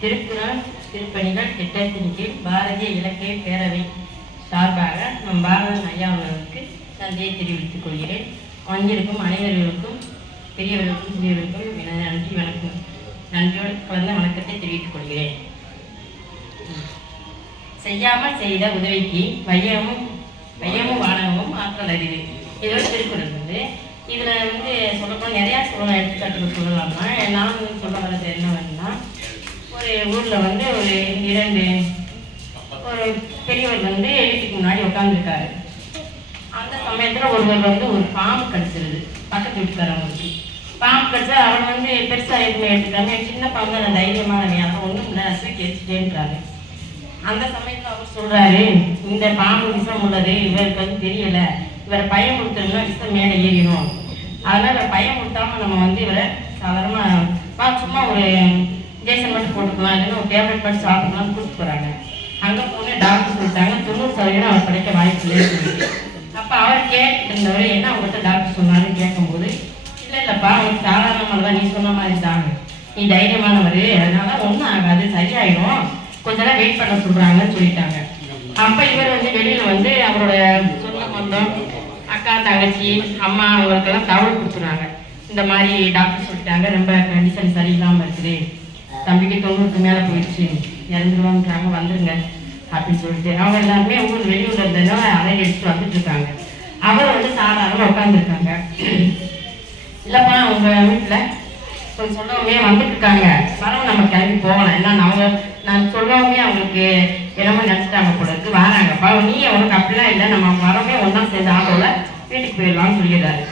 திருக்குறள் திருப்பணிகள் திட்டத்தின் கீழ் பாரதிய இலக்கிய பேரவை சார்பாக நம் பாரதன் ஐயா அவர்களுக்கு நன்றியை தெரிவித்துக் கொள்கிறேன். வந்திருக்கும் அனைவர்களுக்கும் பெரியவர்களுக்கும் சிறியவர்களுக்கும் எனது நன்றி வணக்கம். நன்றியோடு கலந்த வணக்கத்தை தெரிவித்துக் கொள்கிறேன். செய்யாமல் செய்த உதவிக்கு வையமும் வையமும் வானமும் ஆற்றல் அறிவு இதோட திருக்குறள் வந்து. இதில் வந்து சொல்லப்போனால் நிறையா சொல்லலாம் எடுத்துக்காட்டுகள் சொல்லலாம்னா நான் சொல்ல வரது என்ன வேணும்னா ஒரு ஊர்ல வந்து ஒரு இரண்டு ஒரு பெரியவர் வந்து வீட்டுக்கு முன்னாடி உட்காந்துருக்காரு அந்த சமயத்துல ஒருவர் வந்து ஒரு பாம்பு கடிச்சிருது பக்கத்து வீட்டுக்காரவங்களுக்கு. பாம்பு கடிச்சா அவர் வந்து பெருசா எதுவுமே எடுத்துக்காம சின்ன பாம்பு நான் தைரியமான அதை ஒன்றும் இல்லை தூக்கி எரிச்சுட்டேன்றாரு அந்த சமயத்துல அவர் சொல்றாரு இந்த பாம்பு விஷம் உள்ளது இவருக்கு வந்து தெரியல. இவரை பயம் கொடுத்தோம்னா விஷம் மேலே ஏறிடும். அதனால இவரை பயம் கொடுத்தாம நம்ம வந்து இவரை சாதாரணமா சும்மா ஒரு இன்ஜெக்ஷன் மட்டும் போட்டுக்கலாம். இல்லைன்னா ஒரு டேப்லெட் மட்டும் சாப்பிடலாம்னு கூப்பிட்டு போகிறாங்க அங்கே போன டாக்டர் சொல்லிட்டாங்க தொண்ணூறு சதவீதம் அவர் கிடைக்க வாய்ப்பு இல்லைன்னு சொல்லிட்டு. அவர் கேட்டிருந்தவர் என்ன அவங்கள்ட்ட டாக்டர் சொன்னாருன்னு கேட்கும்போது இல்லை இல்லைப்பா அவங்களுக்கு சாதாரணமாக தான் நீ சொன்ன மாதிரி தான் நீ தைரியமானவர் அதனால ஒன்றும் ஆகாது சரியாயிடும் கொஞ்ச நேரம் வெயிட் பண்ண சொல்கிறாங்கன்னு சொல்லிட்டாங்க. அப்போ இவர் வந்து வெளியில் வந்து அவரோட சொந்த பந்தம் அக்கா தங்கச்சி அம்மா அவங்களுக்கெல்லாம் தகவல் கொடுத்துறாங்க. இந்த மாதிரி டாக்டர் சொல்லிட்டாங்க. ரொம்ப கண்டிஷன் சரியில்லாமல் இருக்குது. தம்பிக்கு தொண்ணூறுக்கு மேலே போயிடுச்சு. இறந்துருவாங்கிறாங்க வந்துருங்க அப்படின்னு சொல்லிட்டு. அவங்க எல்லாருமே ஊர் வெளியூர்ல இருந்ததுனால அலையை எடுத்துட்டு வந்துட்டு இருக்காங்க. அவர் வந்து சாதாரணமாக உட்காந்துருக்காங்க இல்லைப்பா உங்க வீட்டில் கொஞ்சம் சொல்லவுமே வந்துட்டு இருக்காங்க. வரவும் நம்ம கிளம்பி போகலாம். ஏன்னா அவங்க நான் சொல்லவுமே அவங்களுக்கு என்னமோ நினச்சிட்டாங்க போல இருக்கு. வராங்கப்பா நீ உனக்கு அப்படிலாம் இல்லை. நம்ம வரவே ஒன்றா சேர்ந்து ஆட்டோவில் வீட்டுக்கு போயிடலாம்னு சொல்லிடுறாரு.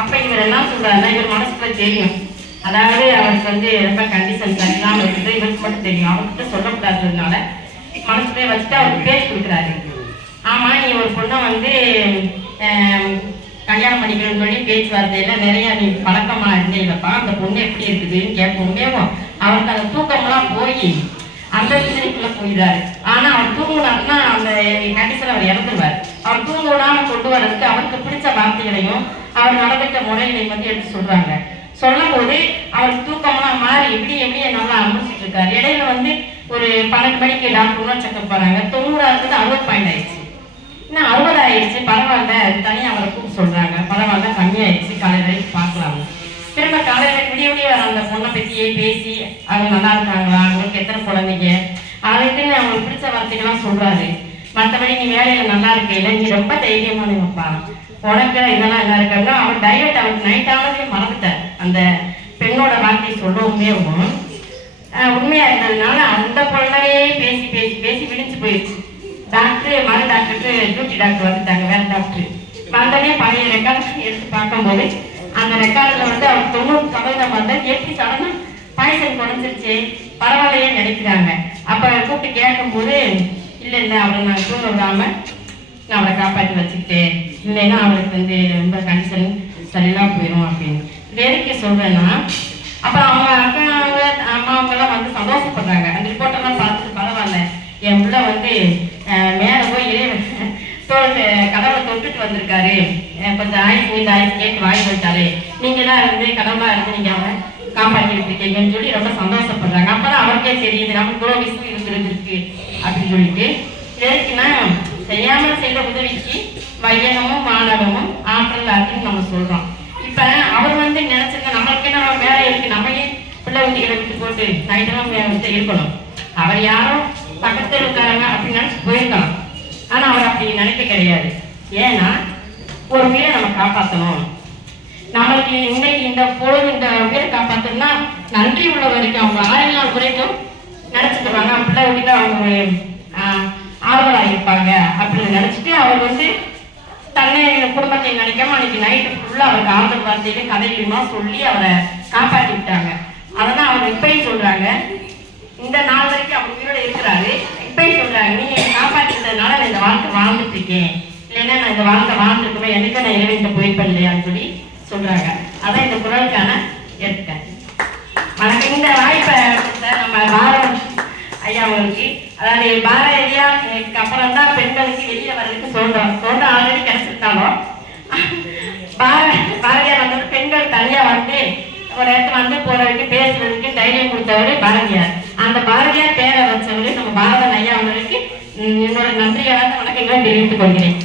அப்போ இவர் என்ன சொல்கிறாருன்னா இவர் மனசுக்குள்ள தெரியும். அதாவது அவருக்கு வந்து ரொம்ப கண்டிஷன் சரியில்லாம இருக்குது இவருக்கு மட்டும் தெரியும். அவர்கிட்ட சொல்லக்கூடாதுனால மனசுலேயே வச்சுட்டு அவருக்கு பேச்சு கொடுக்குறாரு. ஆமாம் நீ ஒரு பொண்ணை வந்து கல்யாணம் பண்ணிக்கணும்னு சொல்லி பேச்சுவார்த்தையில நிறைய நீ இருந்தே இருந்தீங்கப்பா. அந்த பொண்ணு எப்படி இருக்குதுன்னு கேட்போமே. அவருக்கு அந்த தூக்கம்லாம் போய் அந்த விஷயத்துக்குள்ளே போயிடுறாரு. ஆனா அவர் தூங்குனாருன்னா அந்த கண்டிஷன் அவர் இறந்துருவார். அவர் தூங்க விடாம கொண்டு வர்றதுக்கு அவருக்கு பிடிச்ச வார்த்தைகளையும் அவர் நடந்துட்ட முறைகளையும் வந்து எடுத்து சொல்றாங்க. சொல்லும் போது அவர் தூக்கம்லாம் மாறி எப்படி எப்படி நல்லா அமைச்சிட்டு இருக்காரு. இடையில வந்து ஒரு பன்னெண்டு மணிக்கு டாக்டர்லாம் செக்கப் போறாங்க. தொண்ணூறா இருக்குது அறுபது பாயிண்ட் ஆயிடுச்சு. இன்னும் அறுபது ஆயிடுச்சு. பரவாயில்ல தனியாக அவரை கூப்பிட்டு சொல்றாங்க. பரவாயில்ல கம்மியாயிடுச்சு. காலையில பார்க்கலாம். திரும்ப காலையில விடிய விடிய வர அந்த பொண்ணை பத்தியே பேசி அவங்க நல்லா இருக்காங்களா? அவங்களுக்கு எத்தனை குழந்தைங்க? அதுக்குன்னு அவங்களுக்கு பிடிச்ச வார்த்தைகள்லாம் சொல்றாரு. மற்றபடி நீ வேலையில நல்லா இருக்கையில நீ ரொம்ப தைரியமானவப்பா உனக்கு இதெல்லாம் நல்லா இருக்காங்க அவர் டைவர்ட் அவருக்கு நைட் ஆனதையும் மறந்துட்டார். அந்த பெண்ணோட வார்த்தை சொல்லவுமே ஆஹ் உண்மையா இருந்ததுனால அந்த பொண்ணவே பேசி பேசி பேசி விழிச்சு போயிடுச்சு டாக்டர் மறு டாக்டருக்கு டியூட்டி டாக்டர் வந்துட்டாங்க வேற டாக்டர் வந்தோடனே பழைய ரெக்கார்டு எடுத்து பார்க்கும்போது அந்த ரெக்கார்டில் வந்து அவர் தொண்ணூறு சதவீதம் வந்து எப்படி சடனா பாய்சன் குறைஞ்சிருச்சு. பரவாயில்லையே நினைக்கிறாங்க. அப்ப கூப்பிட்டு கேட்கும்போது இல்லை இல்லை அவரை நான் தூங்க விடாம நான் அவரை காப்பாற்றி வச்சுக்கிட்டேன். இல்லைன்னா அவருக்கு வந்து ரொம்ப கண்டிஷன் சரியில்லாம போயிடும் அப்படின்னு. வேடிக்கை சொல்றேன்னா அப்ப அவங்க அக்காங்க அம்மாவங்க எல்லாம் வந்து சந்தோஷப்படுறாங்க. அந்த ரிப்போர்ட் எல்லாம் பார்த்துட்டு பரவாயில்ல. என் பிள்ளை வந்து மேலே மேல போய் இறைவன் கடவுளை தொட்டுட்டு வந்திருக்காரு. கொஞ்சம் ஆயுஸ் இந்த ஆயுஸ் கேட்டு வாங்கி வச்சாரு நீங்க தான் இருந்து கடவுளா இருந்து நீங்க அவன் காப்பாற்றிட்டு இருக்கீங்கன்னு சொல்லி ரொம்ப சந்தோஷப்படுறாங்க. அப்பதான் அவருக்கே தெரியுது நமக்கு இவ்வளோ விஷயம் இருந்துருக்கு அப்படின்னு சொல்லிட்டு. இது எதுக்குன்னா செய்யாமல் செய்த உதவிக்கு வையகமும் மாணவமும் ஆற்றல் அப்படின்னு நம்ம சொல்றோம். இப்ப அவர் வந்து நினைச்சிருக்க நம்மளுக்கு என்ன வேலை இருக்கு? நம்ம பிள்ளை குட்டிகளை விட்டு போட்டு நைட்டெல்லாம் இருக்கணும். அவர் யாரும் பக்கத்தில் இருக்காங்க அப்படின்னு நினைச்சு போயிருக்கலாம். ஆனா அவர் அப்படி நினைக்க கிடையாது. ஏன்னா ஒரு உயிரை நம்ம காப்பாற்றணும் நம்மளுக்கு இன்னைக்கு இந்த பொழுது இந்த உயிரை காப்பாற்றணும்னா நன்றி உள்ள வரைக்கும் அவங்க ஆயிரம் நாள் வரைக்கும் நினைச்சுக்குவாங்க பிள்ளை விட்டு அவங்க ஆஹ், இருப்பாங்க அப்படின்னு நினைச்சிட்டு அவர் வந்து தன்னை குடும்பத்தை நினைக்காம அன்னைக்கு நைட்டு ஃபுல்லா அவருக்கு ஆறுதல் வார்த்தையிலும் கதையிலுமா சொல்லி அவரை காப்பாற்றி விட்டாங்க அததான் அவர் இப்பயும் சொல்றாங்க இந்த நாள் வரைக்கும் அவர் உயிரோட இருக்கிறாரு. இப்பயும் சொல்றாங்க நீங்க என்னை காப்பாற்றினதுனால நான் இந்த வாழ்க்கை வாழ்ந்துட்டு இருக்கேன் இல்லைன்னா நான் இந்த வாழ்க்கை வாழ்ந்துருக்குமே எனக்கு நான் இறைவன் போயிருப்பேன் இல்லையான்னு சொல்லி சொல்றாங்க. அதான் இந்த குரலுக்கான எடுத்துக்கேன் வணக்கம். இந்த வாய்ப்பை நம்ம பாரத் ஐயா அவங்களுக்கு அதாவது பாரதியா அப்புறம் தான் பெண்களுக்கு வெளியே வர்றதுக்கு சொல்றோம். வந்து போறதுக்கு பேசுறதுக்கு தைரியம் கொடுத்தவர் பாரதியார். அந்த பாரதியார் பேரை வச்சவரு நம்ம பாரத ஐயா அவர்களுக்கு என்னோட நன்றியாளர் வணக்கங்களை தெரிவித்துக் கொள்கிறேன்.